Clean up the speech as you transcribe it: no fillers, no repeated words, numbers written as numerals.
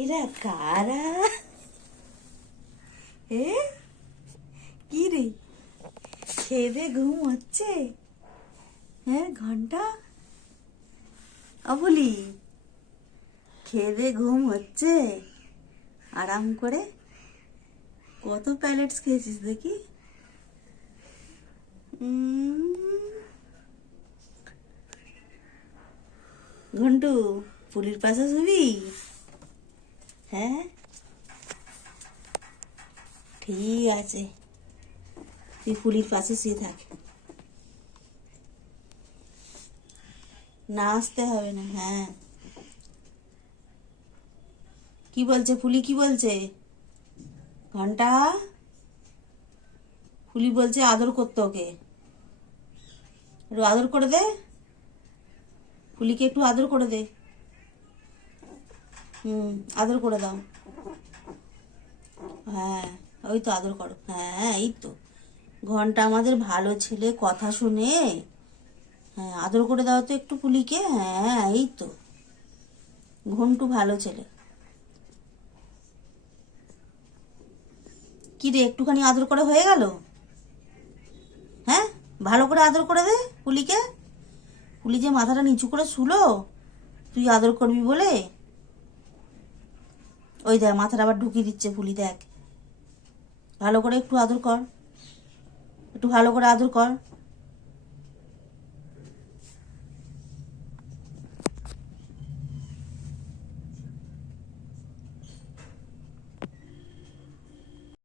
এরা কারা? এ কি রে, খেয়ে ঘুম হচ্ছে? হ্যাঁ ঘন্টা অবলি, খেয়ে ঘুম হচ্ছে আরাম করে? কত প্যালেটস খেয়েছিস দেখি? ঘন্টু, পুলির পাশে শুবি? হ্যাঁ ঠিক আছে, তুই পুলির পাশে শুয়ে থাক, না আসতে হবে না। হ্যাঁ কি বলছে ফুলি, কি বলছে? ঘন্টা, ফুলি বলছে আদর করতে ওকে, একটু আদর করে দে, ফুলিকে একটু আদর করে দে। আদর করে দাও। হ্যাঁ ওই তো আদর করো, হ্যাঁ এই তো। ঘন্টা আমাদের ভালো ছেলে, কথা শুনে। হ্যাঁ আদর করে দাও তো একটু পুলিকে, হ্যাঁ এই তো। ঘন্টু ভালো ছেলে। কি রে, একটুখানি আদর করে হয়ে গেল? হ্যাঁ ভালো করে আদর করে দে পুলিকে। পুলি যে মাথাটা নিচু করে শুলো তুই আদর করবি বলে। ওই দেখ মাথাটা আবার ঢুকিয়ে দিচ্ছে পুলি, দেখ। ভালো করে একটু আদর কর, একটু ভালো করে আদর কর।